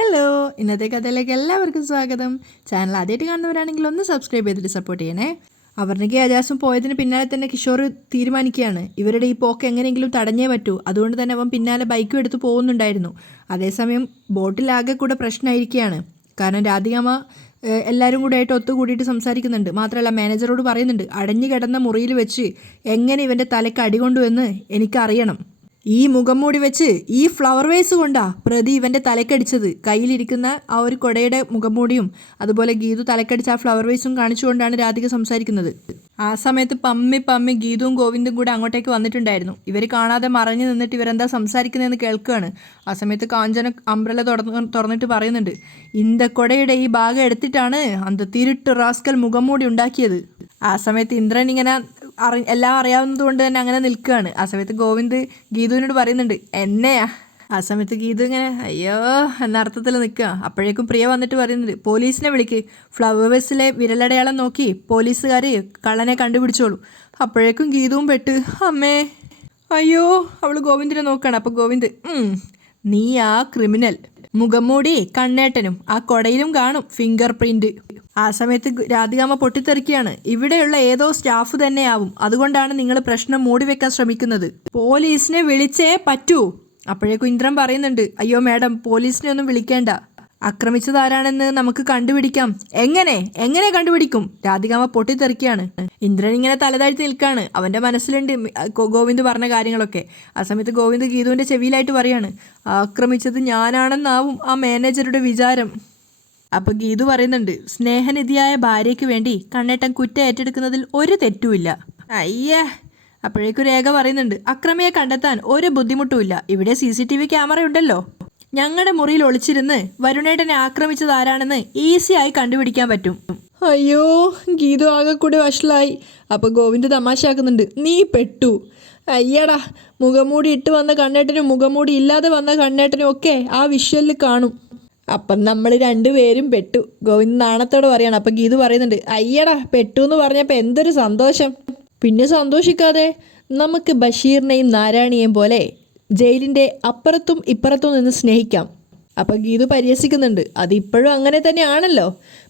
Hello, ഇന്നത്തെ കഥയിലേക്ക് എല്ലാവർക്കും സ്വാഗതം. ചാനൽ ആദ്യമായിട്ട് കാണുന്നവരാണെങ്കിൽ ഒന്ന് സബ്സ്ക്രൈബ് ചെയ്തിട്ട് സപ്പോർട്ട് ചെയ്യണേ. അപർണയ്ക്ക് അജാസും പോയതിന് പിന്നാലെ തന്നെ കിഷോർ തീരുമാനിക്കുകയാണ് ഇവരുടെ ഈ പോക്ക് എങ്ങനെയെങ്കിലും തടഞ്ഞേ പറ്റൂ. അതുകൊണ്ട് തന്നെ അവൻ പിന്നാലെ ബൈക്കും എടുത്ത് പോകുന്നുണ്ടായിരുന്നു. അതേസമയം ബോട്ടിലാകെ കൂടെ പ്രശ്നമായിരിക്കുകയാണ്. കാരണം രാധികാമ്മ എല്ലാവരും കൂടെ ആയിട്ട് ഒത്തുകൂടിയിട്ട് സംസാരിക്കുന്നുണ്ട്. മാത്രമല്ല മാനേജറോട് പറയുന്നുണ്ട്, അടഞ്ഞു കിടന്ന മുറിയിൽ വെച്ച് എങ്ങനെ ഇവൻ്റെ തലയ്ക്ക് അടികൊണ്ടുവെന്ന് എനിക്കറിയണം. ഈ മുഖം മൂടി വെച്ച് ഈ ഫ്ലവർ വേസ് കൊണ്ടാ പ്രതി ഇവൻ്റെ തലക്കടിച്ചത്. കയ്യിലിരിക്കുന്ന ആ ഒരു കൊടയുടെ മുഖം മൂടിയും അതുപോലെ ഗീതു തലക്കടിച്ച ആ ഫ്ലവർ വേസും കാണിച്ചുകൊണ്ടാണ് രാധിക സംസാരിക്കുന്നത്. ആ സമയത്ത് പമ്മി ഗീതുവും ഗോവിന്ദും കൂടെ അങ്ങോട്ടേക്ക് വന്നിട്ടുണ്ടായിരുന്നു. ഇവർ കാണാതെ മറഞ്ഞു നിന്നിട്ട് ഇവരെന്താ സംസാരിക്കുന്നതെന്ന് കേൾക്കുകയാണ്. ആ സമയത്ത് കാഞ്ചന അംബ്രല തുറന്നിട്ട് പറയുന്നുണ്ട്, ഇന്ത കൊടയുടെ ഈ ഭാഗം എടുത്തിട്ടാണ് അന്ത തിരുട്ട് റാസ്കൽ മുഖം മൂടി ഉണ്ടാക്കിയത്. ആ സമയത്ത് ഇന്ദ്രൻ ഇങ്ങനെ എല്ലാം അറിയാവുന്നത് കൊണ്ട് തന്നെ അങ്ങനെ നിൽക്കുകയാണ്. ആ സമയത്ത് ഗോവിന്ദ് ഗീതുവിനോട് പറയുന്നുണ്ട്, എന്നെയാ. ആ സമയത്ത് ഗീതു ഇങ്ങനെ അയ്യോ എന്ന അർത്ഥത്തിൽ നിൽക്കുക. അപ്പോഴേക്കും പ്രിയ വന്നിട്ട് പറയുന്നുണ്ട്, പോലീസിനെ വിളിക്ക്. ഫ്ലവേഴ്സിലെ വിരലടയാളം നോക്കി പോലീസുകാർ കള്ളനെ കണ്ടുപിടിച്ചോളൂ. അപ്പോഴേക്കും ഗീതുവും പെട്ട് അമ്മേ അയ്യോ അവൾ ഗോവിന്ദിനെ നോക്കുകയാണ്. അപ്പോൾ ഗോവിന്ദ് നീ ആ ക്രിമിനൽ. മുഖംമൂടി കണ്ണേട്ടനും ആ കൊടയിലും കാണും ഫിംഗർ പ്രിന്റ്. ആ സമയത്ത് രാധികാമ്മ പൊട്ടിത്തെറിക്കുകയാണ്. ഇവിടെയുള്ള ഏതോ സ്റ്റാഫ് തന്നെയാവും, അതുകൊണ്ടാണ് നിങ്ങൾ പ്രശ്നം മൂടിവെക്കാൻ ശ്രമിക്കുന്നത്. പോലീസിനെ വിളിച്ചേ പറ്റൂ. അപ്പോഴേക്കും ഇന്ദ്രൻ പറയുന്നുണ്ട്, അയ്യോ മാഡം പോലീസിനെ ഒന്നും വിളിക്കേണ്ട. ആക്രമിച്ചതാരാണെന്ന് നമുക്ക് കണ്ടുപിടിക്കാം. എങ്ങനെ കണ്ടുപിടിക്കും? രാധികാമ്മ പൊട്ടിത്തെറിക്കുകയാണ്. ഇന്ദ്രൻ ഇങ്ങനെ തലതാഴ്ത്തി നിൽക്കുകയാണ്. അവൻ്റെ മനസ്സിലുണ്ട് ഗോവിന്ദ് പറഞ്ഞ കാര്യങ്ങളൊക്കെ. ആ സമയത്ത് ഗോവിന്ദ് ഗീതുവിൻ്റെ ചെവിയിലായിട്ട് പറയാണ്, ആക്രമിച്ചത് ഞാനാണെന്നാവും ആ മാനേജറുടെ വിചാരം. അപ്പോൾ ഗീതു പറയുന്നുണ്ട്, സ്നേഹനിധിയായ ഭാര്യയ്ക്ക് വേണ്ടി കണ്ണേട്ടൻ കുറ്റം ഏറ്റെടുക്കുന്നതിൽ ഒരു തെറ്റുമില്ല. അയ്യേ. അപ്പോഴേക്കും രേഖ പറയുന്നുണ്ട്, അക്രമിയെ കണ്ടെത്താൻ ഒരു ബുദ്ധിമുട്ടുമില്ല. ഇവിടെ CCTV ക്യാമറ ഉണ്ടല്ലോ. ഞങ്ങളുടെ മുറിയിൽ ഒളിച്ചിരുന്ന് വരുണേട്ടനെ ആക്രമിച്ചത് ആരാണെന്ന് ഈസിയായി കണ്ടുപിടിക്കാൻ പറ്റും. അയ്യോ ഗീതു ആകെ കൂടി വഷളായി. അപ്പോൾ ഗോവിന്ദ് തമാശയാക്കുന്നുണ്ട്, നീ പെട്ടു. അയ്യടാ, മുഖംമൂടി ഇട്ട് വന്ന കണ്ണേട്ടനും മുഖംമൂടി ഇല്ലാതെ വന്ന കണ്ണേട്ടനും ഒക്കെ ആ വിഷ്വലിൽ കാണും. അപ്പം നമ്മൾ രണ്ടുപേരും പെട്ടു. ഗോവിന്ദ് നാണത്തോട് പറയാണ്. അപ്പം ഗീതു പറയുന്നുണ്ട്, അയ്യടാ പെട്ടു എന്ന് പറഞ്ഞപ്പോൾ എന്തൊരു സന്തോഷം. പിന്നെ സന്തോഷിക്കാതെ നമുക്ക് ബഷീറിനെയും നാരായണിയെയും പോലെ ജയിലിൻ്റെ അപ്പുറത്തും ഇപ്പുറത്തും നിന്ന് സ്നേഹിക്കാം. അപ്പം ഗീതു പരിഹസിക്കുന്നുണ്ട്, അതിപ്പോഴും അങ്ങനെ തന്നെയാണല്ലോ.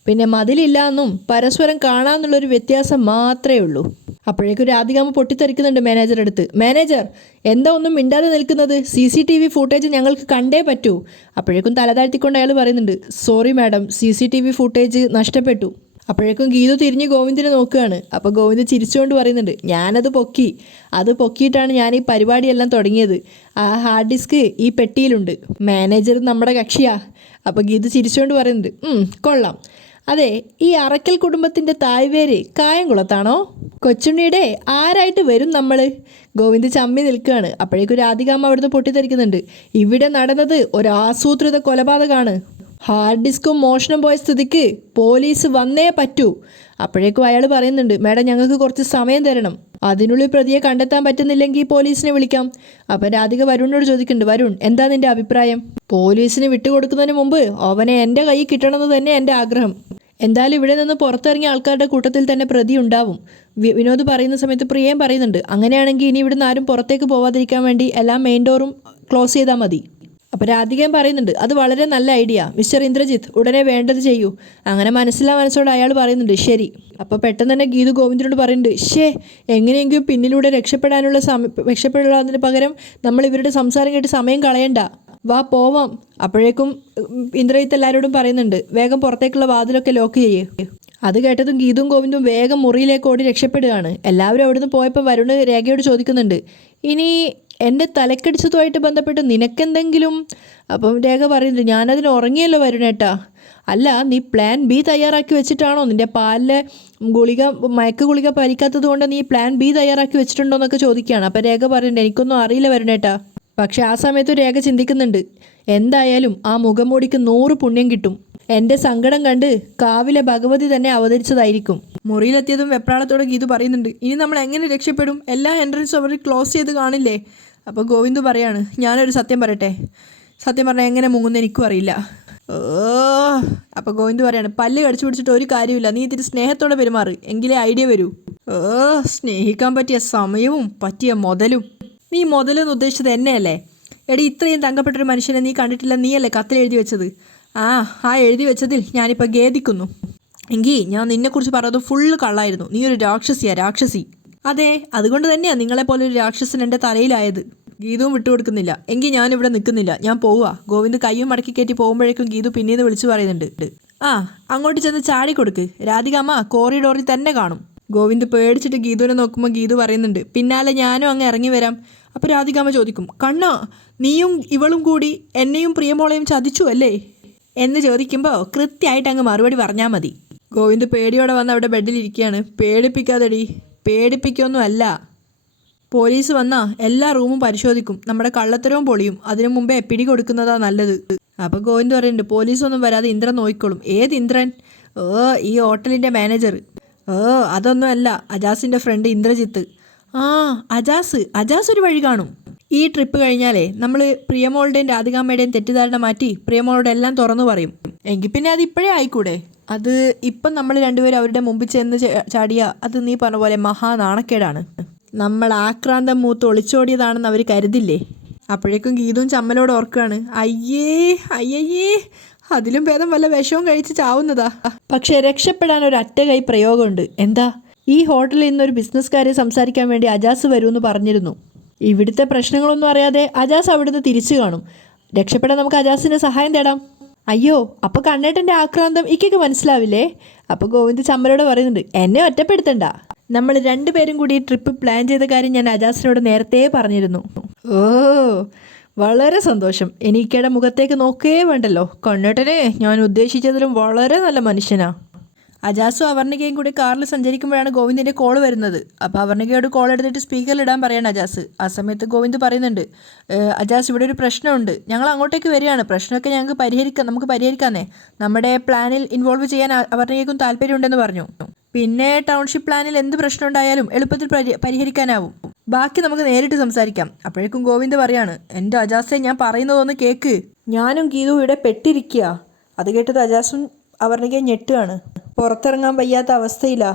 പിന്നെ മതിലില്ല എന്നും പരസ്പരം കാണാമെന്നുള്ളൊരു വ്യത്യാസം മാത്രമേ ഉള്ളൂ. അപ്പോഴേക്കും രാധികാമ്മ പൊട്ടിത്തെറിക്കുന്നുണ്ട് മാനേജർ അടുത്ത്. മാനേജർ എന്താ ഒന്നും മിണ്ടാതെ നിൽക്കുന്നത്? CCTV ഫുട്ടേജ് ഞങ്ങൾക്ക് കണ്ടേ പറ്റൂ. അപ്പോഴേക്കും തലതാഴ്ത്തിക്കൊണ്ട് അയാൾ പറയുന്നുണ്ട്, സോറി മാഡം, CCTV ഫുട്ടേജ് നഷ്ടപ്പെട്ടു. അപ്പോഴേക്കും ഗീതു തിരിഞ്ഞ് ഗോവിന്ദിനെ നോക്കുകയാണ്. അപ്പോൾ ഗോവിന്ദ് ചിരിച്ചുകൊണ്ട് പറയുന്നുണ്ട്, ഞാനത് അത് പൊക്കിയിട്ടാണ് ഞാൻ ഈ പരിപാടിയെല്ലാം തുടങ്ങിയത്. ആ ഹാർഡ് ഡിസ്ക് ഈ പെട്ടിയിലുണ്ട്. മാനേജർ നമ്മുടെ കക്ഷിയാ. അപ്പോൾ ഗീതു ചിരിച്ചുകൊണ്ട് പറയുന്നുണ്ട്, കൊള്ളാം. അതെ, ഈ അറക്കൽ കുടുംബത്തിൻ്റെ തായ്വേര് കായംകുളത്താണോ? കൊച്ചുണ്ണിയുടെ ആരായിട്ട് വരും നമ്മൾ? ഗോവിന്ദ് ചമ്മി നിൽക്കുകയാണ്. അപ്പോഴേക്കും രാധികാമ്മ അവിടുന്ന് പൊട്ടിത്തെറിക്കുന്നുണ്ട്, ഇവിടെ നടന്നത് ഒരു ആസൂത്രിത കൊലപാതകമാണ്. ഹാർഡ് ഡിസ്കും മോഷണം പോയ സ്ഥിതിക്ക് പോലീസ് വന്നേ പറ്റൂ. അപ്പോഴേക്കും അയാൾ പറയുന്നുണ്ട്, മാഡം ഞങ്ങൾക്ക് കുറച്ച് സമയം തരണം. അതിനുള്ളിൽ പ്രതിയെ കണ്ടെത്താൻ പറ്റുന്നില്ലെങ്കിൽ പോലീസിനെ വിളിക്കാം. അപ്പം രാധിക വരുണിനോട് ചോദിക്കുന്നുണ്ട്, വരുൺ എന്താ നിൻ്റെ അഭിപ്രായം? പോലീസിന് വിട്ടുകൊടുക്കുന്നതിന് മുമ്പ് അവനെ എൻ്റെ കയ്യിൽ കിട്ടണമെന്ന് തന്നെ എൻ്റെ ആഗ്രഹം. എന്തായാലും ഇവിടെ നിന്ന് പുറത്തിറങ്ങിയ ആൾക്കാരുടെ കൂട്ടത്തിൽ തന്നെ പ്രതി ഉണ്ടാവും. വിനോദ് പറയുന്ന സമയത്ത് പ്രിയയും പറയുന്നുണ്ട്, അങ്ങനെയാണെങ്കിൽ ഇനി ഇവിടുന്ന് ആരും പുറത്തേക്ക് പോവാതിരിക്കാൻ വേണ്ടി എല്ലാ മെയിൻ ഡോറും ക്ലോസ് ചെയ്താൽ മതി. അപ്പോൾ രാധികയും പറയുന്നുണ്ട്, അത് വളരെ നല്ല ഐഡിയ മിസ്റ്റർ ഇന്ദ്രജിത്ത്, ഉടനെ വേണ്ടത് ചെയ്യൂ. അങ്ങനെ മനസ്സിലോടെ അയാൾ പറയുന്നുണ്ട്, ശരി. അപ്പോൾ പെട്ടെന്ന് തന്നെ ഗീതു ഗോവിന്ദനോട് പറയുന്നുണ്ട്, എങ്ങനെയെങ്കിലും പിന്നിലൂടെ രക്ഷപ്പെടാതിന് പകരം നമ്മൾ ഇവരുടെ സംസാരം കേട്ട് സമയം കളയണ്ട, വാ പോവാം. അപ്പോഴേക്കും ഇന്ദ്രജിത്ത് എല്ലാവരോടും പറയുന്നുണ്ട്, വേഗം പുറത്തേക്കുള്ള വാതിലൊക്കെ ലോക്ക് ചെയ്യേ. അത് കേട്ടതും ഗീതുവും ഗോവിന്ദും വേഗം മുറിയിലേക്ക് ഓടി രക്ഷപ്പെടുകയാണ്. എല്ലാവരും അവിടുന്ന് പോയപ്പോൾ വരുണ് രേഖയോട് ചോദിക്കുന്നുണ്ട്, ഇനി എൻ്റെ തലക്കടിച്ചതുമായിട്ട് ബന്ധപ്പെട്ട് നിനക്കെന്തെങ്കിലും? അപ്പം രേഖ പറയുന്നുണ്ട്, ഞാനതിന് ഉറങ്ങിയല്ലോ വരുണേട്ടാ. അല്ല, നീ പ്ലാൻ B തയ്യാറാക്കി വെച്ചിട്ടാണോ? നിൻ്റെ പാലിലെ മയക്ക് ഗുളിക പരിക്കാത്തത് കൊണ്ട് നീ പ്ലാൻ B തയ്യാറാക്കി വെച്ചിട്ടുണ്ടോ എന്നൊക്കെ ചോദിക്കുകയാണ്. അപ്പം രേഖ പറയുന്നുണ്ട്, എനിക്കൊന്നും അറിയില്ല വരുണേട്ടാ. പക്ഷെ ആ സമയത്ത് രേഖ ചിന്തിക്കുന്നുണ്ട്, എന്തായാലും ആ മുഖംമൂടിക്ക് 100 പുണ്യം കിട്ടും. എൻ്റെ സങ്കടം കണ്ട് കാവിലെ ഭഗവതി തന്നെ അവതരിച്ചതായിരിക്കും. മുറിയിലെത്തിയതും വെപ്രാളത്തോടെ ഗീതു പറയുന്നുണ്ട്, ഇനി നമ്മൾ എങ്ങനെ രക്ഷപ്പെടും? എല്ലാ എൻട്രൻസും അവർ ക്ലോസ് ചെയ്ത് കാണില്ലേ? അപ്പോൾ ഗോവിന്ദ് പറയാണ്, ഞാനൊരു സത്യം പറയട്ടെ, സത്യം പറഞ്ഞാൽ എങ്ങനെ മുങ്ങുന്ന എനിക്കും അറിയില്ല. അപ്പോൾ ഗോവിന്ദ് പറയാണ്, പല്ല് കടിച്ചു പിടിച്ചിട്ട് ഒരു കാര്യമില്ല, നീ ഇത്തിരി സ്നേഹത്തോടെ പെരുമാറ്, എങ്കിലേ ഐഡിയ വരൂ. സ്നേഹിക്കാൻ പറ്റിയ സമയവും പറ്റിയ മുതലും. നീ മുതലെന്ന് ഉദ്ദേശിച്ചത് എന്നെയല്ലേ? എടി, ഇത്രയും തങ്കപ്പെട്ടൊരു മനുഷ്യനെ നീ കണ്ടിട്ടില്ല, നീയല്ലേ കത്തിലെഴുതി വെച്ചത്? ആ ആ എഴുതി വെച്ചതിൽ ഞാനിപ്പോൾ ഖേദിക്കുന്നു. എങ്കിൽ ഞാൻ നിന്നെക്കുറിച്ച് പറഞ്ഞത് ഫുള്ള് കള്ളായിരുന്നു. നീ ഒരു രാക്ഷസിയാ, രാക്ഷസി. അതെ, അതുകൊണ്ട് തന്നെയാണ് നിങ്ങളെപ്പോലെ ഒരു രാക്ഷസൻ എൻ്റെ തലയിലായത്. ഗീതവും വിട്ടുകൊടുക്കുന്നില്ല. എങ്കിൽ ഞാനിവിടെ നിൽക്കുന്നില്ല, ഞാൻ പോവുക. ഗോവിന്ദ് കയ്യും മടക്കി കയറ്റി പോകുമ്പോഴേക്കും ഗീതു പിന്നീന്ന് വിളിച്ചു പറയുന്നുണ്ട്, ആ അങ്ങോട്ട് ചെന്ന് ചാടിക്കൊടുക്ക്, രാധികാമ്മ കോറിഡോറിൽ തന്നെ കാണും. ഗോവിന്ദ് പേടിച്ചിട്ട് ഗീതുവിനെ നോക്കുമ്പോൾ ഗീതു പറയുന്നുണ്ട്, പിന്നാലെ ഞാനും അങ്ങ് ഇറങ്ങി വരാം. അപ്പോൾ രാധികാമ്മ ചോദിക്കും, കണ്ണാ നീയും ഇവളും കൂടി എന്നെയും പ്രിയമോളെയും ചതിച്ചു അല്ലേ എന്ന് ചോദിക്കുമ്പോൾ കൃത്യമായിട്ട് അങ്ങ് മറുപടി പറഞ്ഞാൽ മതി. ഗോവിന്ദ് പേടിയോടെ വന്ന് അവിടെ ബെഡിലിരിക്കുകയാണ്. പേടിപ്പിക്കാതെടി, പേടിപ്പിക്കൊന്നും അല്ല. പോലീസ് വന്നാൽ എല്ലാ റൂമും പരിശോധിക്കും, നമ്മുടെ കള്ളത്തരവും പൊളിയും. അതിനു മുമ്പേ പിടി കൊടുക്കുന്നതാ നല്ലത്. അപ്പോൾ ഗോവിന്ദ് പറയുന്നുണ്ട്, പോലീസൊന്നും വരാതെ ഇന്ദ്രൻ നോക്കിക്കോളും. ഏത് ഇന്ദ്രൻ? ഈ ഹോട്ടലിൻ്റെ മാനേജർ. അതൊന്നും അല്ല, അജാസിൻ്റെ ഫ്രണ്ട് ഇന്ദ്രജിത്ത്. ആ അജാസ് ഒരു വഴി കാണും. ഈ ട്രിപ്പ് കഴിഞ്ഞാലേ നമ്മൾ പ്രിയമോളുടെയും രാധികാമ്മയുടെയും തെറ്റിദ്ധാരണ മാറ്റി പ്രിയമോളുടെ എല്ലാം തുറന്നു പറയും. എങ്കിൽ പിന്നെ അത് ഇപ്പോഴേ ആയിക്കൂടെ? അത് ഇപ്പം നമ്മൾ രണ്ടുപേരും അവരുടെ മുമ്പിൽ ചെന്ന് ചാടിയ അത് നീ പറഞ്ഞ പോലെ മഹാനാണക്കേടാണ്. നമ്മൾ ആക്രാന്തം മൂത്ത് ഒളിച്ചോടിയതാണെന്ന് അവർ കരുതില്ലേ? അപ്പോഴേക്കും ഗീതവും ചമ്മലോട് ഓർക്കുകയാണ്, അയ്യേ അതിലും ഭേദം വല്ല വിഷവും കഴിച്ച് ചാവുന്നതാ. പക്ഷേ രക്ഷപ്പെടാൻ ഒരു അറ്റകൈ പ്രയോഗമുണ്ട്. എന്താ? ഈ ഹോട്ടലിൽ ഇന്നൊരു ബിസിനസ്സുകാരെ സംസാരിക്കാൻ വേണ്ടി അജാസ് വരുമെന്ന് പറഞ്ഞിരുന്നു. ഇവിടുത്തെ പ്രശ്നങ്ങളൊന്നും അറിയാതെ അജാസ് അവിടുന്ന് തിരിച്ചു കാണും. രക്ഷപ്പെടാൻ നമുക്ക് അജാസിൻ്റെ സഹായം തേടാം. അയ്യോ, അപ്പോൾ കണ്ണേട്ടൻ്റെ ആക്രാന്തം ഇക്കൊക്കെ മനസ്സിലാവില്ലേ? അപ്പോൾ ഗോവിന്ദ് ചമ്മലോട് പറയുന്നുണ്ട്, എന്നെ ഒറ്റപ്പെടുത്തണ്ട. നമ്മൾ രണ്ടുപേരും കൂടി ട്രിപ്പ് പ്ലാൻ ചെയ്ത കാര്യം ഞാൻ അജാസിനോട് നേരത്തെ പറഞ്ഞിരുന്നു. ഓ വളരെ സന്തോഷം. എനിക്കയുടെ മുഖത്തേക്ക് നോക്കേ വേണ്ടല്ലോ. കണ്ണേട്ടനെ ഞാൻ ഉദ്ദേശിച്ചതിലും വളരെ നല്ല മനുഷ്യനാ. അജാസും അവർണികയും കൂടി കാറിൽ സഞ്ചരിക്കുമ്പോഴാണ് ഗോവിന്ദിൻ്റെ കോൾ വരുന്നത്. അപ്പോൾ അവർണികയോട് കോൾ എടുത്തിട്ട് സ്പീക്കറിലിടാൻ പറയാണ് അജാസ്. ആ സമയത്ത് ഗോവിന്ദ് പറയുന്നുണ്ട്, അജാസ് ഇവിടെ ഒരു പ്രശ്നമുണ്ട്, ഞങ്ങൾ അങ്ങോട്ടേക്ക് വരികയാണ്. പ്രശ്നമൊക്കെ നമുക്ക് പരിഹരിക്കാന്നേ. നമ്മുടെ പ്ലാനിൽ ഇൻവോൾവ് ചെയ്യാൻ അവർണികയ്ക്കും താല്പര്യമുണ്ടെന്ന് പറഞ്ഞു. പിന്നെ ടൗൺഷിപ്പ് പ്ലാനിൽ എന്ത് പ്രശ്നം ഉണ്ടായാലും എളുപ്പത്തിൽ പരിഹരിക്കാനാവും. ബാക്കി നമുക്ക് നേരിട്ട് സംസാരിക്കാം. അപ്പോഴേക്കും ഗോവിന്ദ് പറയാണ്, എൻ്റെ അജാസെ ഞാൻ പറയുന്നതൊന്ന് കേക്ക്. ഞാനും ഗീതു ഇവിടെ പെട്ടിരിക്കുക. അത് കേട്ടത് അജാസും അവർണികയെ ഞെട്ടുകയാണ്. പുറത്തിറങ്ങാൻ വയ്യാത്ത അവസ്ഥയിലാ.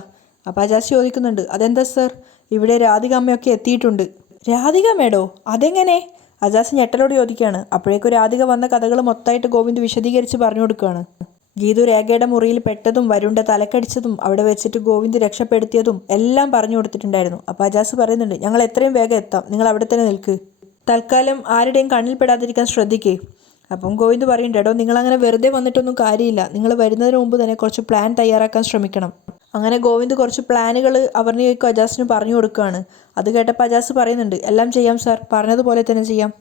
അപ്പോൾ അജാസ് ചോദിക്കുന്നുണ്ട്, അതെന്താ സർ? ഇവിടെ രാധികാമ്മയൊക്കെ എത്തിയിട്ടുണ്ട്. രാധികാമ്മേടോ? അതെങ്ങനെ? അജാസ് ഞെട്ടലോട് ചോദിക്കുകയാണ്. അപ്പോഴേക്കും രാധിക വന്ന കഥകൾ മൊത്തമായിട്ട് ഗോവിന്ദ് വിശദീകരിച്ച് പറഞ്ഞു കൊടുക്കുകയാണ്. ഗീതു രേഖയുടെ മുറിയിൽ പെട്ടതും വരുണ്ട തലക്കടിച്ചതും അവിടെ വെച്ചിട്ട് ഗോവിന്ദ് രക്ഷപ്പെടുത്തിയതും എല്ലാം പറഞ്ഞു കൊടുത്തിട്ടുണ്ടായിരുന്നു. അപ്പോൾ അജാസ് പറയുന്നുണ്ട്, ഞങ്ങൾ എത്രയും വേഗം എത്താം, നിങ്ങൾ അവിടെ തന്നെ നിൽക്ക്. തൽക്കാലം ആരുടെയും കണ്ണിൽ പെടാതിരിക്കാൻ ശ്രദ്ധിക്കേ. അപ്പം ഗോവിന്ദ് പറയുന്നുണ്ട്, എടോ നിങ്ങളങ്ങനെ വെറുതെ വന്നിട്ടൊന്നും കാര്യമില്ല, നിങ്ങൾ വരുന്നതിന് മുമ്പ് തന്നെ കുറച്ച് പ്ലാൻ തയ്യാറാക്കാൻ ശ്രമിക്കണം. അങ്ങനെ ഗോവിന്ദ് കുറച്ച് പ്ലാനുകൾ അവർണികയ്ക്കും അജാസിനും പറഞ്ഞു കൊടുക്കുകയാണ്. അത് കേട്ടപ്പോൾ അജാസ് പറയുന്നുണ്ട്, എല്ലാം ചെയ്യാം സാർ, പറഞ്ഞതുപോലെ തന്നെ ചെയ്യാം.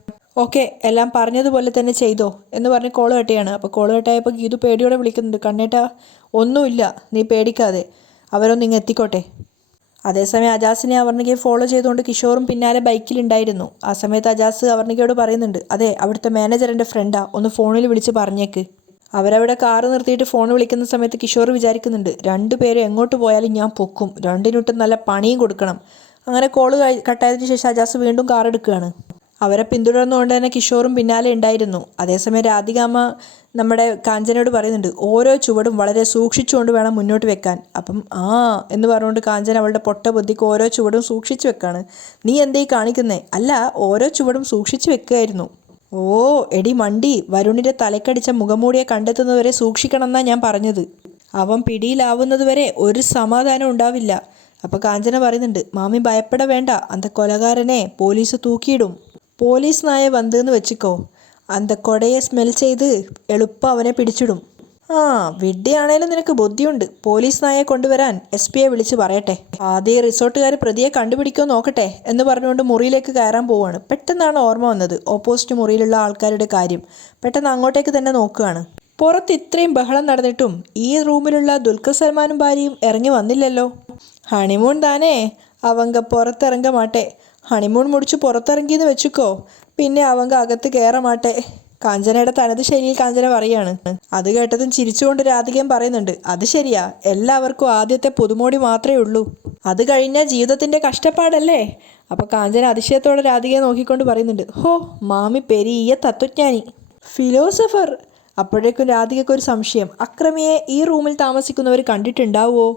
ഓക്കെ, എല്ലാം പറഞ്ഞതുപോലെ തന്നെ ചെയ്തോ എന്ന് പറഞ്ഞ് കോൾ കെട്ടിയാണ്. അപ്പോൾ കോൾ കെട്ടായപ്പോൾ ഗീതു പേടിയോടെ വിളിക്കുന്നുണ്ട്, കണ്ണേട്ടാ ഒന്നുമില്ല, നീ പേടിക്കാതെ, അവരൊന്ന് ഇങ്ങ് എത്തിക്കോട്ടെ. അതേസമയം അജാസിനെ അവർണികയെ ഫോളോ ചെയ്തുകൊണ്ട് കിഷോറും പിന്നാലെ ബൈക്കിലുണ്ടായിരുന്നു. ആ സമയത്ത് അജാസ് അവർണികയോട് പറയുന്നുണ്ട്, അതെ അവിടുത്തെ മാനേജർ എൻ്റെ ഫ്രണ്ടാ, ഒന്ന് ഫോണിൽ വിളിച്ച് പറഞ്ഞേക്ക്. അവരവിടെ കാറ് നിർത്തിയിട്ട് ഫോൺ വിളിക്കുന്ന സമയത്ത് കിഷോർ വിചാരിക്കുന്നുണ്ട്, രണ്ടുപേരും എങ്ങോട്ട് പോയാലും ഞാൻ പൊക്കും, രണ്ടിനുട്ടും നല്ല പണിയും കൊടുക്കണം. അങ്ങനെ കോള് കട്ടായതിനു ശേഷം അജാസ് വീണ്ടും കാർ എടുക്കുകയാണ്. അവരെ പിന്തുടർന്നുകൊണ്ട് തന്നെ കിഷോറും പിന്നാലെ ഉണ്ടായിരുന്നു. അതേസമയം രാധികാമ്മ നമ്മുടെ കാഞ്ചനയോട് പറയുന്നുണ്ട്, ഓരോ ചുവടും വളരെ സൂക്ഷിച്ചുകൊണ്ട് വേണം മുന്നോട്ട് വെക്കാൻ. അപ്പം എന്ന് പറഞ്ഞുകൊണ്ട് കാഞ്ചന അവളുടെ പൊട്ട ബുദ്ധിക്ക് ഓരോ ചുവടും സൂക്ഷിച്ചു വെക്കാണ്. നീ എന്തേ കാണിക്കുന്നേ? അല്ല, ഓരോ ചുവടും സൂക്ഷിച്ചു വെക്കുകയായിരുന്നു. ഓ എടി മണ്ടി, വരുണിൻ്റെ തലക്കടിച്ച മുഖംമൂടിയെ കണ്ടെത്തുന്നതുവരെ സൂക്ഷിക്കണം എന്നാണ് ഞാൻ പറഞ്ഞത്. അവൻ പിടിയിലാവുന്നതുവരെ ഒരു സമാധാനം ഉണ്ടാവില്ല. അപ്പോൾ കാഞ്ചന പറയുന്നുണ്ട്, മാമി ഭയപ്പെട വേണ്ട, അന്ത കൊലകാരനെ പോലീസ് തൂക്കിയിടും. പോലീസ് നായ വന്നെന്ന് വെച്ചിക്കോ, അന്ത കൊടയെ സ്മെൽ ചെയ്ത് എളുപ്പം അവനെ പിടിച്ചിടും. വിഡ്ഢിയാണേലും നിനക്ക് ബുദ്ധിയുണ്ട്. പോലീസ് നായെ കൊണ്ടുവരാൻ SP വിളിച്ച് പറയട്ടെ. ആദ്യം റിസോർട്ടുകാർ പ്രതിയെ കണ്ടുപിടിക്കുമോ നോക്കട്ടെ എന്ന് പറഞ്ഞുകൊണ്ട് മുറിയിലേക്ക് കയറാൻ പോവുകയാണ്. പെട്ടെന്നാണ് ഓർമ്മ വന്നത് ഓപ്പോസിറ്റ് മുറിയിലുള്ള ആൾക്കാരുടെ കാര്യം. പെട്ടെന്ന് അങ്ങോട്ടേക്ക് തന്നെ നോക്കുകയാണ്. പുറത്ത് ഇത്രയും ബഹളം നടന്നിട്ടും ഈ റൂമിലുള്ള ദുൽഖർ സൽമാനും ഭാര്യയും ഇറങ്ങി വന്നില്ലല്ലോ. ഹണിമൂൺ താനേ, അവങ്ക പുറത്തിറങ്ങ മാട്ടെ. ഹണിമൂൺ മുടിച്ച് പുറത്തിറങ്ങിയെന്ന് വെച്ചുക്കോ, പിന്നെ അവങ്ക അകത്ത് കയറ മാട്ടെ. കാഞ്ചനയുടെ തനത് ശൈലിയിൽ കാഞ്ചന പറയാണ്. അത് കേട്ടതും ചിരിച്ചുകൊണ്ട് രാധികയും പറയുന്നുണ്ട്, അത് ശരിയാ, എല്ലാവർക്കും ആദ്യത്തെ പുതുമോടി മാത്രമേ ഉള്ളൂ, അത് കഴിഞ്ഞാൽ ജീവിതത്തിൻ്റെ കഷ്ടപ്പാടല്ലേ. അപ്പോൾ കാഞ്ചന അതിശയത്തോടെ രാധികയെ നോക്കിക്കൊണ്ട് പറയുന്നുണ്ട്, ഹോ മാമി പെരിയ തത്വജ്ഞാനി, ഫിലോസഫർ. അപ്പോഴേക്കും രാധികയ്ക്കൊരു സംശയം, അക്രമിയെ ഈ റൂമിൽ താമസിക്കുന്നവർ കണ്ടിട്ടുണ്ടാവുമോ?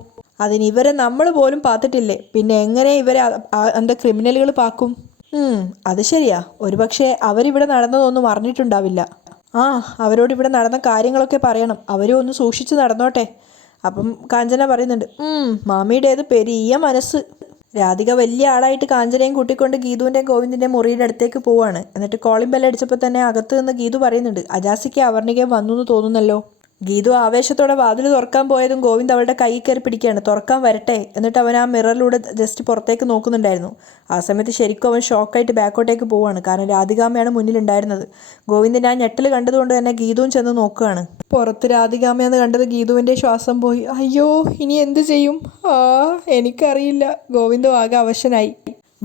അതിന് ഇവരെ നമ്മൾ പോലും പാത്തിട്ടില്ലേ, പിന്നെ എങ്ങനെ ഇവരെ എന്താ ക്രിമിനലുകൾ പാക്കും? അത് ശരിയാ, ഒരുപക്ഷെ അവരിവിടെ നടന്നതൊന്നും അറിഞ്ഞിട്ടുണ്ടാവില്ല. ആ അവരോട് ഇവിടെ നടന്ന കാര്യങ്ങളൊക്കെ പറയണം, അവരും ഒന്ന് സൂക്ഷിച്ച് നടന്നോട്ടെ. അപ്പം കാഞ്ചന പറയുന്നുണ്ട്, മാമിയുടേത് പെരിയ മനസ്സ്. രാധിക വലിയ ആളായിട്ട് കാഞ്ചനയും കൂട്ടിക്കൊണ്ട് ഗീതുവിൻ്റെയും ഗോവിന്ദിൻ്റെയും മുറിയുടെ അടുത്തേക്ക് പോവാണ്. എന്നിട്ട് കോളിംഗ് ബെല്ലടിച്ചപ്പോൾ തന്നെ അകത്ത് നിന്ന് ഗീതു പറയുന്നുണ്ട്, അജാസിക്ക് അവർണികയും വന്നു എന്ന് തോന്നുന്നല്ലോ. ഗീതു ആവേശത്തോടെ വാതിൽ തുറക്കാൻ പോയതും ഗോവിന്ദ് അവളുടെ കൈ കയറി പിടിക്കുകയാണ്, തുറക്കാൻ വരട്ടെ. എന്നിട്ട് അവൻ ആ മിററിലൂടെ ജസ്റ്റ് പുറത്തേക്ക് നോക്കുന്നുണ്ടായിരുന്നു. ആ സമയത്ത് ശരിക്കും അവൻ ഷോക്കായിട്ട് ബാക്കോട്ടേക്ക് പോവാണ്. കാരണം രാധികാമ്മയാണ് മുന്നിലുണ്ടായിരുന്നത്. ഗോവിന്ദിൻ്റെ ആ ഞെട്ടൽ കണ്ടതുകൊണ്ട് തന്നെ ഗീതുവും ചെന്ന് നോക്കുകയാണ്. പുറത്ത് രാധികാമ്മയെന്ന് കണ്ടത് ഗീതുവിൻ്റെ ശ്വാസം പോയി. അയ്യോ, ഇനി എന്ത് ചെയ്യും? എനിക്കറിയില്ല. ഗോവിന്ദും ആകെ അവശനായി.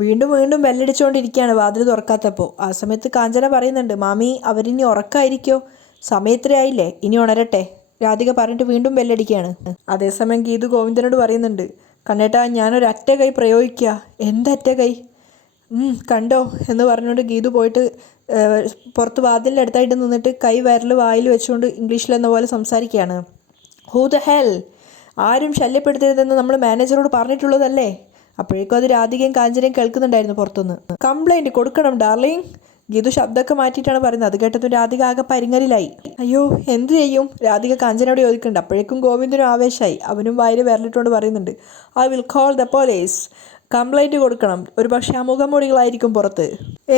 വീണ്ടും വീണ്ടും ബെല്ലടിച്ചുകൊണ്ടിരിക്കുകയാണ് വാതിൽ തുറക്കാത്തപ്പോൾ. ആ സമയത്ത് കാഞ്ചന പറയുന്നുണ്ട്, മാമി അവരിനി ഉറക്കായിരിക്കോ? സമയത്രയായില്ലേ, ഇനി ഉണരട്ടെ. രാധിക പറഞ്ഞിട്ട് വീണ്ടും ബെല്ലടിക്കുകയാണ്. അതേസമയം ഗീതു ഗോവിന്ദനോട് പറയുന്നുണ്ട്, കണ്ണേട്ടാ ഞാനൊരു അറ്റ കൈ പ്രയോഗിക്കുക. എന്തറ്റ കൈ? കണ്ടോ എന്ന് പറഞ്ഞുകൊണ്ട് ഗീതു പോയിട്ട് പുറത്ത് വാതിലിൻ്റെ അടുത്തായിട്ട് നിന്നിട്ട് കൈ വിരൽ വായിൽ വെച്ചുകൊണ്ട് ഇംഗ്ലീഷിലെന്ന പോലെ സംസാരിക്കുകയാണ്. ഹൂ ദ ഹെൽ, ആരും ശല്യപ്പെടുത്തരുതെന്ന് നമ്മൾ മാനേജറോട് പറഞ്ഞിട്ടുള്ളതല്ലേ? അപ്പോഴേക്കും അത് രാധികയും കാഞ്ചനയും കേൾക്കുന്നുണ്ടായിരുന്നു പുറത്തുനിന്ന്. കംപ്ലൈൻറ്റ് കൊടുക്കണം ഡാർലിങ്. ഗീതു ശബ്ദമൊക്കെ മാറ്റിയിട്ടാണ് പറയുന്നത്. അത് കേട്ടതും രാധിക ആകെ പരിങ്ങലിലായി. അയ്യോ എന്ത് ചെയ്യും? രാധിക കാഞ്ചനയോട് ചോദിക്കുന്നുണ്ട്. അപ്പോഴേക്കും ഗോവിന്ദനും ആവേശമായി. അവനും വായിൽ വിരലിട്ടുകൊണ്ട് പറയുന്നുണ്ട്, I will call the police. Complaint കൊടുക്കണം. ഒരു പക്ഷേ അമുഖമൂടികളായിരിക്കും പുറത്ത്.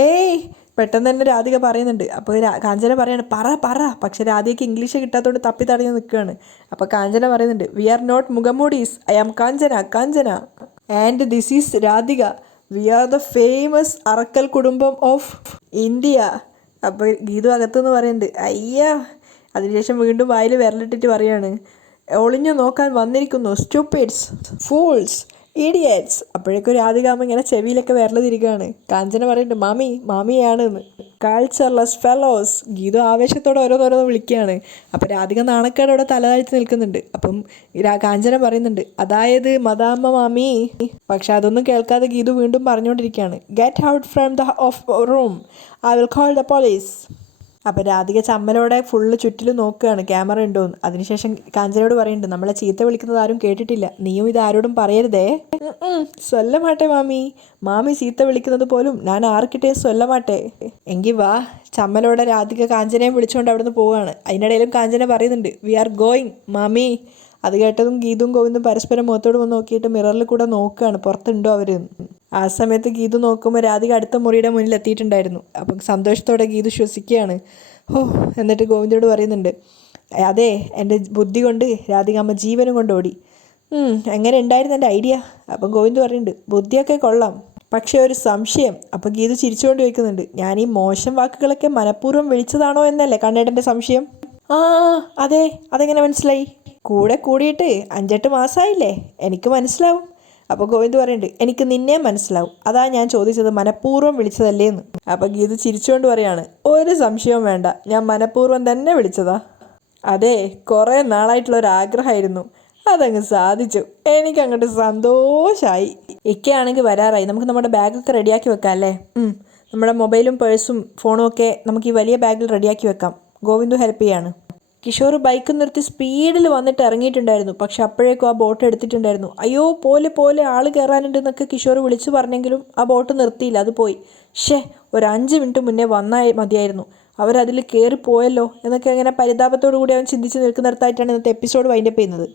ഏയ് പെട്ടെന്ന് തന്നെ രാധിക പറയുന്നുണ്ട്. അപ്പോൾ കാഞ്ചന പറയാണ്, പറ. പക്ഷെ രാധികയ്ക്ക് ഇംഗ്ലീഷ് കിട്ടാത്തതുകൊണ്ട് തപ്പി തടഞ്ഞ് നിൽക്കുകയാണ്. അപ്പോൾ കാഞ്ചന പറയുന്നുണ്ട്, വി ആർ നോട്ട് മുഖമൂടീസ്, I am Kanchana and this is Radhika. We are the famous Arakkal kudumbam of India. അപ്പോൾ ഗീതു അകത്തുനിന്ന് പറയുന്നുണ്ട്, അയ്യാ. അതിനുശേഷം വീണ്ടും വായിൽ വിരലിട്ടിട്ട് പറയാണ്, ഒളിഞ്ഞു നോക്കാൻ വന്നിരിക്കുന്നു, സ്റ്റുപ്പിഡ്സ്, ഫൂൾസ്, ഇഡിയറ്റ്സ്. അപ്പോഴേക്കും രാധികാമ്മ ഇങ്ങനെ ചെവിയിലൊക്കെ വിരൽ തിരിക്കുകയാണ്. കാഞ്ചന പറയുന്നുണ്ട്, മാമിയാണ് എന്ന്. Cultureless fellows. ഗീതു ആവേശത്തോടെ ഓരോന്നോരോന്ന് വിളിക്കുകയാണ്. അപ്പോൾ രാധിക നാണക്കേടോടെ തലതാഴ്ത്തി നിൽക്കുന്നുണ്ട്. അപ്പം കാഞ്ചന പറയുന്നുണ്ട്, അതായത് മദാമ്മ മാമി. പക്ഷെ അതൊന്നും കേൾക്കാതെ ഗീതു വീണ്ടും പറഞ്ഞുകൊണ്ടിരിക്കുകയാണ്, get out from the of room, I will call the police. അപ്പോൾ രാധിക ചമ്മലോടെ ഫുള്ള് ചുറ്റിലും നോക്കുകയാണ് ക്യാമറ ഉണ്ടോയെന്ന്. അതിനുശേഷം കാഞ്ചനയോട് പറയുന്നുണ്ട്, നമ്മളെ ചീത്ത വിളിക്കുന്നത് ആരും കേട്ടിട്ടില്ല, നീയും ഇത് ആരോടും പറയരുതേ. സ്വല്ലമാട്ടെ മാമി ചീത്ത വിളിക്കുന്നത് പോലും ഞാൻ ആർക്കിട്ടേ സ്വല്ലമാട്ടെ. എങ്കിൽ വാ. ചമ്മലോടെ രാധിക കാഞ്ചനയും വിളിച്ചുകൊണ്ട് അവിടുന്ന് പോവുകയാണ്. അതിനിടയിലും കാഞ്ചന പറയുന്നുണ്ട്, വി ആർ ഗോയിങ് മാമി. അത് കേട്ടതും ഗീതും ഗോവിന്ദും പരസ്പരം മുഖത്തോട് വന്ന് നോക്കിയിട്ട് മിററിൽ കൂടെ നോക്കുകയാണ് പുറത്തുണ്ടോ അവർ. ആ സമയത്ത് ഗീതു നോക്കുമ്പോൾ രാധിക അടുത്ത മുറിയുടെ മുന്നിൽ എത്തിയിട്ടുണ്ടായിരുന്നു. അപ്പം സന്തോഷത്തോടെ ഗീതു ശ്വസിക്കുകയാണ്. എന്നിട്ട് ഗോവിന്ദോട് പറയുന്നുണ്ട്, അതെ എൻ്റെ ബുദ്ധി കൊണ്ട് രാധികാമ്മ ജീവനും കൊണ്ട് ഓടി. എങ്ങനെ ഉണ്ടായിരുന്നു എൻ്റെ ഐഡിയ? അപ്പം ഗോവിന്ദ് പറയുന്നുണ്ട്, ബുദ്ധിയൊക്കെ കൊള്ളാം, പക്ഷേ ഒരു സംശയം. അപ്പം ഗീതു ചിരിച്ചുകൊണ്ട് ചോദിക്കുന്നുണ്ട്, ഞാൻ ഈ മോശം വാക്കുകളൊക്കെ മനഃപൂർവ്വം വിളിച്ചതാണോ എന്നല്ലേ കണ്ണേട്ടൻ്റെ സംശയം? അതെ, അതെങ്ങനെ മനസ്സിലായി? കൂടിയിട്ട് 5-8 മാസമായില്ലേ, എനിക്ക് മനസ്സിലാവും. അപ്പോൾ ഗോവിന്ദ് പറയുന്നുണ്ട്, എനിക്ക് നിന്നെ മനസ്സിലാവും, അതാ ഞാൻ ചോദിച്ചത് മനഃപൂർവ്വം വിളിച്ചതല്ലേന്ന്. അപ്പോൾ ഗീതു ചിരിച്ചുകൊണ്ട് പറയാണ്, ഒരു സംശയവും വേണ്ട, ഞാൻ മനഃപൂർവ്വം തന്നെ വിളിച്ചതാ. അതെ, കുറേ നാളായിട്ടുള്ളൊരാഗ്രഹമായിരുന്നു, അതങ്ങ് സാധിച്ചു. എനിക്കങ്ങോട്ട് സന്തോഷമായി. ഇക്കയാണെങ്കിൽ വരാറായി, നമുക്ക് നമ്മുടെ ബാഗൊക്കെ റെഡിയാക്കി വെക്കാം അല്ലേ? നമ്മുടെ മൊബൈലും പേഴ്സും ഫോണും ഒക്കെ നമുക്ക് ഈ വലിയ ബാഗിൽ റെഡിയാക്കി വെക്കാം. ഗോവിന്ദു ഹെൽപ്പ് ചെയ്യാണ്. കിഷോർ ബൈക്ക് നിർത്തി സ്പീഡിൽ വന്നിട്ട് ഇറങ്ങിയിട്ടുണ്ടായിരുന്നു. പക്ഷെ അപ്പോഴേക്കും ആ ബോട്ട് എടുത്തിട്ടുണ്ടായിരുന്നു. അയ്യോ പോലെ ആൾ കയറാനുണ്ടെന്നൊക്കെ കിഷോർ വിളിച്ചു പറഞ്ഞെങ്കിലും ആ ബോട്ട് നിർത്തിയില്ല, അത് പോയി. ഒരു 5 മിനിറ്റ് മുന്നേ വന്നാൽ മതിയായിരുന്നു, അവരതിൽ കയറിപ്പോയല്ലോ എന്നൊക്കെ അങ്ങനെ പരിതാപത്തോടു കൂടി അവൻ ചിന്തിച്ച് നിൽക്കുന്നിടത്തായിട്ടാണ് ഇന്നത്തെ എപ്പിസോഡ് വൈൻഡപ്പ് ചെയ്യുന്നത്.